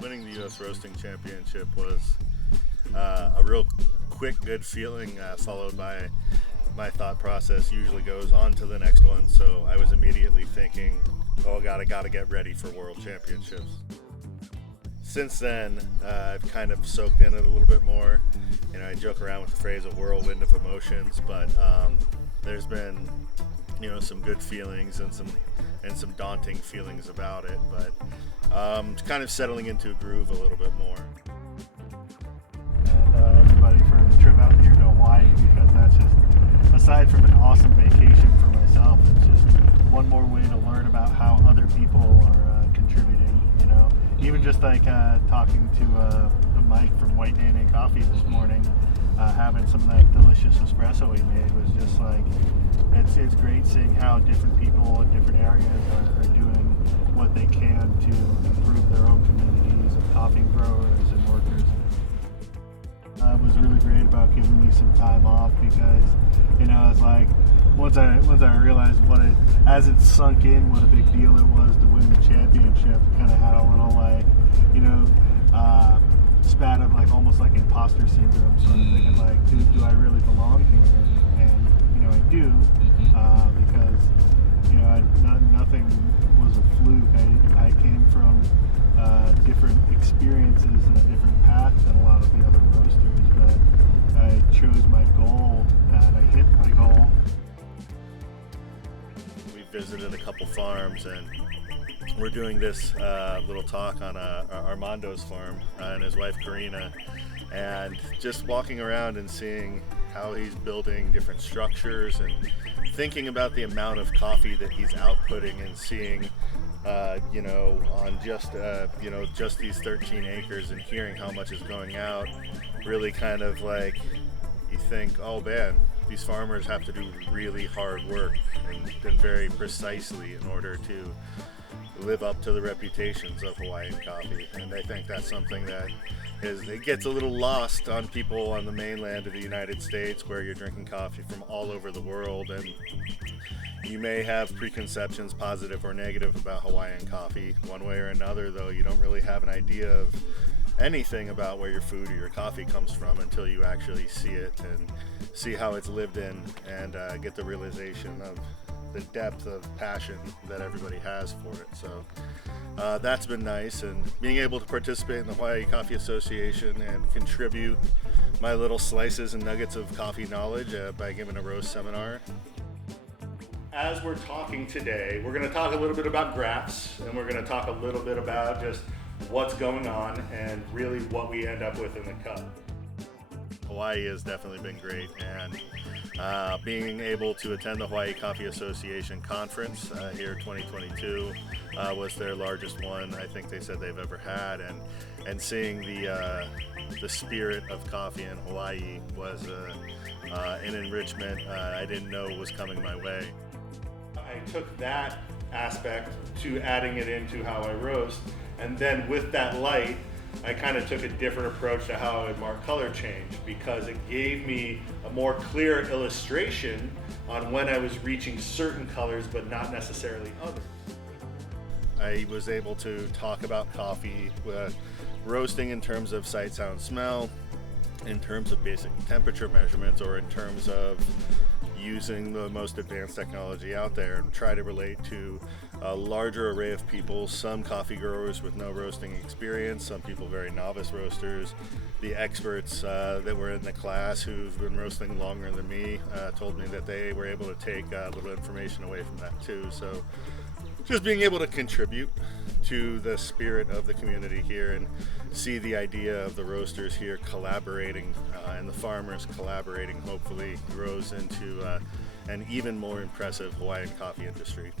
Winning the U.S. Roasting Championship was a real quick, good feeling, followed by my thought process usually goes on to the next one. So I was immediately thinking, oh God, I gotta get ready for World Championships. Since then, I've kind of soaked in it a little bit more. You know, I joke around with the phrase a whirlwind of emotions, but there's been, you know, some good feelings and some daunting feelings about it, but it's kind of settling into a groove a little bit more. And everybody for the trip out here to Hawaii, because that's just, aside from an awesome vacation for myself, it's just one more way to learn about how other people are contributing, you know. Even just like talking to Mike from Hawaiʻi Coffee this morning, having some of that delicious espresso he made was just like, it's great seeing how different people in different areas are doing what they can to improve their own communities of coffee growers and workers. It was really great about giving me some time off because, you know, it's like once I realized as it sunk in what a big deal it was to win the championship, kind of had a little like, you know, spat of like almost like imposter syndrome, sort of thinking like, do I really belong here? And you know, I do, because you know, nothing was a fluke. I came from different experiences and a different path than a lot of the other roasters, but I chose my goal and I hit my goal. We visited a couple farms and we're doing this little talk on Armando's farm and his wife Karina, and just walking around and seeing how he's building different structures and thinking about the amount of coffee that he's outputting and seeing you know, on just you know, just these 13 acres and hearing how much is going out, really kind of like you think, oh man, these farmers have to do really hard work and very precisely in order to live up to the reputations of Hawaiian coffee. And I think that's something that it gets a little lost on people on the mainland of the United States, where you're drinking coffee from all over the world, and you may have preconceptions, positive or negative, about Hawaiian coffee. One way or another, though, you don't really have an idea of anything about where your food or your coffee comes from until you actually see it and see how it's lived in, and get the realization of the depth of passion that everybody has for it. So that's been nice, and being able to participate in the Hawaiʻi Coffee Association and contribute my little slices and nuggets of coffee knowledge by giving a roast seminar. As we're talking today, we're going to talk a little bit about graphs, and we're going to talk a little bit about just what's going on and really what we end up with in the cup. Hawaii has definitely been great, and being able to attend the Hawaiʻi Coffee Association conference here 2022 was their largest one I think they said they've ever had, and seeing the spirit of coffee in Hawaii was an enrichment I didn't know was coming my way. I took that aspect to adding it into how I roast, and then with that light I kind of took a different approach to how I would mark color change, because it gave me a more clear illustration on when I was reaching certain colors but not necessarily others. I was able to talk about coffee, roasting in terms of sight, sound, smell, in terms of basic temperature measurements, or in terms of using the most advanced technology out there, and try to relate to a larger array of people, some coffee growers with no roasting experience, some people very novice roasters. The experts that were in the class who've been roasting longer than me told me that they were able to take a little information away from that too. So just being able to contribute to the spirit of the community here and see the idea of the roasters here collaborating and the farmers collaborating hopefully grows into an even more impressive Hawaiian coffee industry.